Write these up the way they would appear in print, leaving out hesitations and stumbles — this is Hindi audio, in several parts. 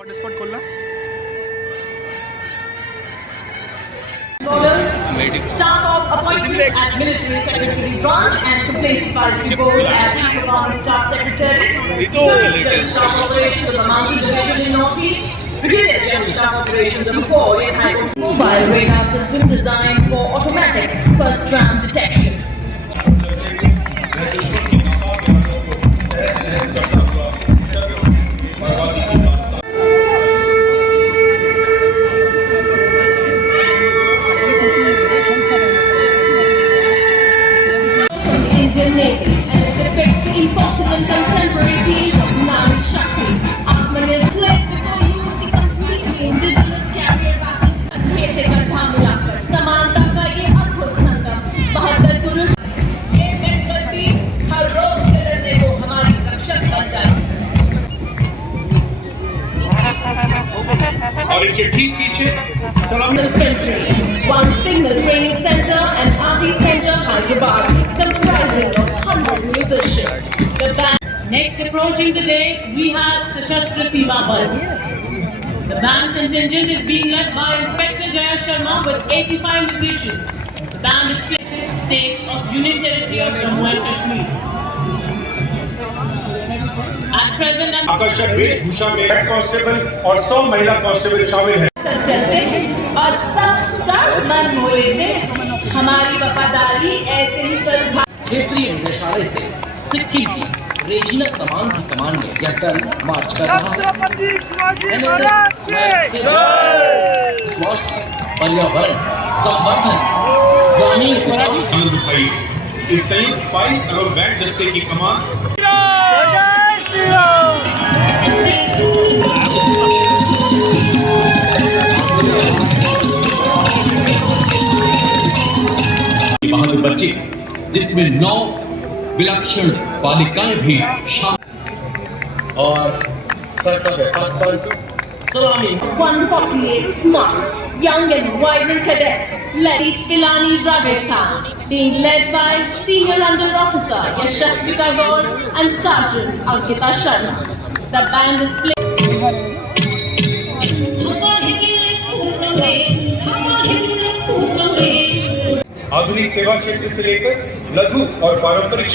हॉटस्पॉट खोलना Staff of appointment at Military Secretary Branch and Complaint Advisory Board at Performance Staff Secretary, General Staff Operations of the Mountain Division in Northeast, Brigadier General Staff Operations of the 4 in High Court. Mobile radar system designed for automatic first round detection. Indian Navy and depicts the impossible contemporary deeds of Nari Shakti. Atman is led before you the completely indigenous carrier battle. अधेसे का धाम मिलाकर समानता का ये अद्भुत संगम 72 पुरुष ये गणपति हर रोज से लड़ने को हमारी रक्षक बन जाए। और इसके ठीक पीछे one signal training center and party center Hyderabad, comprising of 100 musicians. The band. Next, approaching the dais, we have Sashastra Seva Bal. The band contingent is being led by Inspector Jaya Sharma with 85 musicians. The band is playing the state of Union Territory of Jammu and Kashmir. At present, आकर्षक वेशभूषा में हेड कांस्टेबल और 100 महिला कांस्टेबल शामिल हैं। और सब मन मोए थे हमारी वफादारी ऐसे ही सद्भाव। क्षेत्रीय निदेशालय से सिक्किम की रीजनल कमान की कमान में यह दल मार्च कर रहा है। स्वास्थ्य, पर्यावरण, संवर्धन, ग्रामीण इस संयुक्त पाइप और बैंड दस्ते की कमान बहादुर बच्चे जिसमें 9 विलक्षण बालिकाएं भी शामिल और कर्तव्य पथ पर सलामी 148 smart, young and vibrant cadets led each Pilani Rajasthan, being led by Senior Under Officer Yashasvika Gaur and Sergeant Ankita Sharma. The band is playing. आधुनिक सेवा क्षेत्र से लेकर लघु और पारंपरिक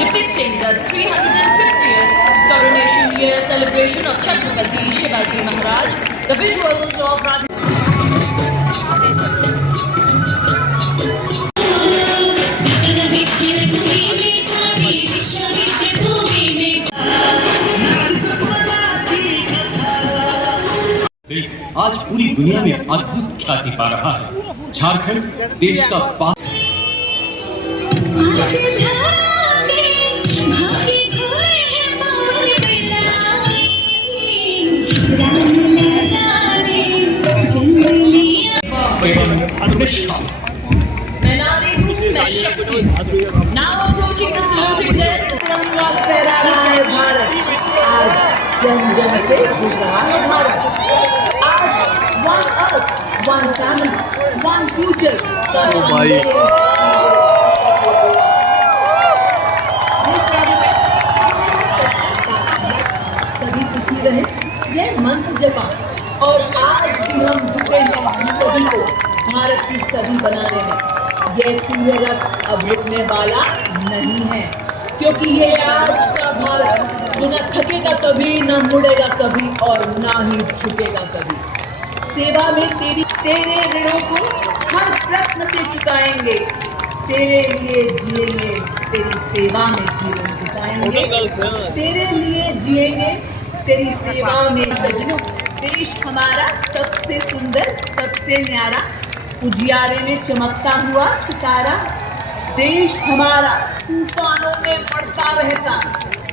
depicting the 350th coronation year celebration of Chhatrapati Shivaji Maharaj. The visuals of आज पूरी दुनिया में अद्भुत ख्याति पा रहा है। झारखंड देश का now approaching the saluting desk, Tiranga फहरा रहा है भारत। आज जन जन से जुड़ रहा है भारत। आज one earth, one family, one future। ओ भाई। सभी सुखी रहे, यह मंत्र जपा और आज भी हम जुटे हैं सभी को भारत की सभी बनाने में। यह सूर्य रथ अब रुकने वाला नहीं है, क्योंकि ये आज का भारत जो न थकेगा कभी, न मुड़ेगा कभी और ना ही झुकेगा कभी। सेवा में तेरे ऋणों को हर प्रश्न से चुकाएंगे, तेरे लिए जिएंगे, तेरी सेवा में जीवन बिताएंगे, तेरे लिए जिएंगे, तेरी सेवा में। सजनों, देश हमारा सबसे सुंदर, सबसे न्यारा, उजियारे में चमकता हुआ सितारा, देश हमारा तूफानों में बढ़ता रहता,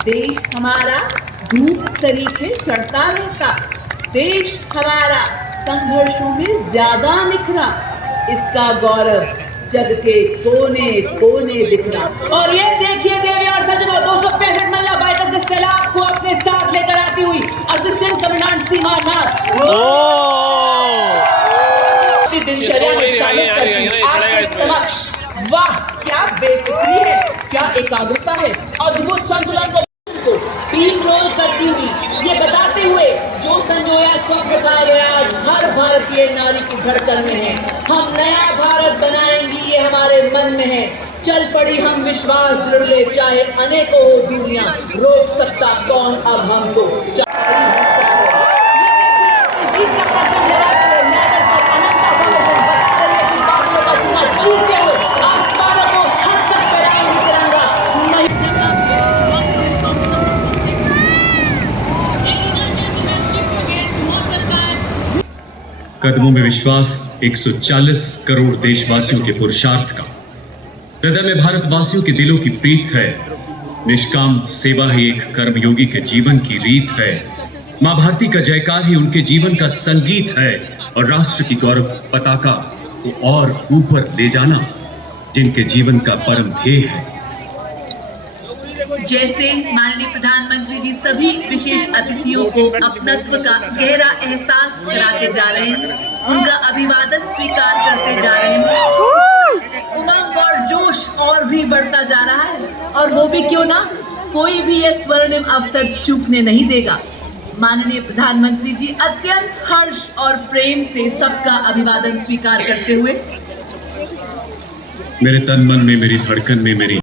देश हमारा धूप तरीके चढ़ता रहता, देश हमारा संघर्षों में ज्यादा निखरा, इसका गौरव जग के कोने कोने दिखना। और ये देखिए देवी और सज्जनों, 265 महिला बाइकर्स के सैलाब को अपने साथ लेकर आती हुई असिस्टेंट कमांडेंट सीमा नाथ दिनचर्या में शामिल करती आपके समक्ष। वाह, क्या बेफिक्री है, क्या एकाग्रता है, अद्भुत संतुलन को टीम रोल करती हुई ये बताते हुए जो संजोया स्वप्न का आज हर भारतीय नारी की धड़कन में है। हम नया भारत बनाएंगी, ये हमारे मन में है। चल पड़ी हम विश्वास दृढ़ ले, चाहे अनेकों हो दूरियां, रोक सकता कौन अब हमको। कदमों में विश्वास 140 करोड़ देशवासियों के पुरुषार्थ का, हृदय में भारतवासियों के दिलों की प्रीत है। निष्काम सेवा ही एक कर्मयोगी के जीवन की रीत है। मां भारती का जयकार ही उनके जीवन का संगीत है और राष्ट्र की गौरव पताका को और ऊपर ले जाना जिनके जीवन का परम ध्येय है। जैसे माननीय प्रधानमंत्री जी सभी विशेष अतिथियों को अपनत्व का गहरा एहसास कराते जा रहे हैं, उनका अभिवादन स्वीकार करते जा रहे हैं, उमंग और जोश और भी बढ़ता जा रहा है। और वो भी क्यों ना, कोई भी ये स्वर्णिम अवसर चूकने नहीं देगा। माननीय प्रधानमंत्री जी अत्यंत हर्ष और प्रेम से सबका अभिवादन स्वीकार करते हुए, मेरे तन मन में, मेरी धड़कन में, मेरी